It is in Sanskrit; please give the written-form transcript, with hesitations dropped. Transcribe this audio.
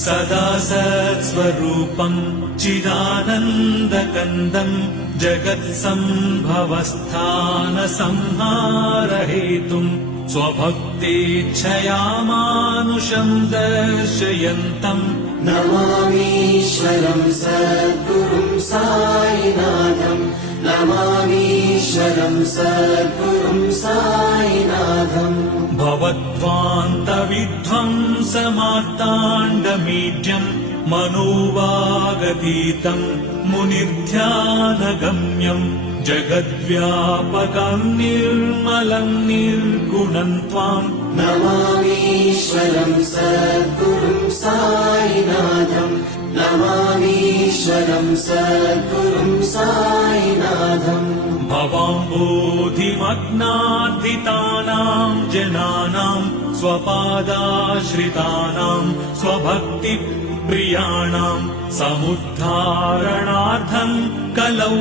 सदा सत्स्वरूपम् चिदानन्दकन्दम् जगत्सम्भवस्थानसंहारहेतुम् स्वभक्तेच्छया मानुषम् दर्शयन्तम् नमामीश्वरम् सद्गुरुम् साईनाथम् नमामीश्वरम् सद्गुरुम् साईनाथम् भवद्वान्तविध्वंसमार्ताण्डमीड्यम् मनोवागतीतम् मुनिर्ध्यानगम्यम् जगद्व्यापकम् निर्मलम् निर्गुणम् त्वाम् नमामीश्वरम् सद्गुरुम् साईनाथम् नमामीश्वरम् सद्गुरुम् साईनाथम् भवाम्बोधिमग्नार्दितानाम् जनानाम् स्वपादाश्रितानाम् स्वभक्तिप्रियाणाम् समुद्धारणार्थम् कलौ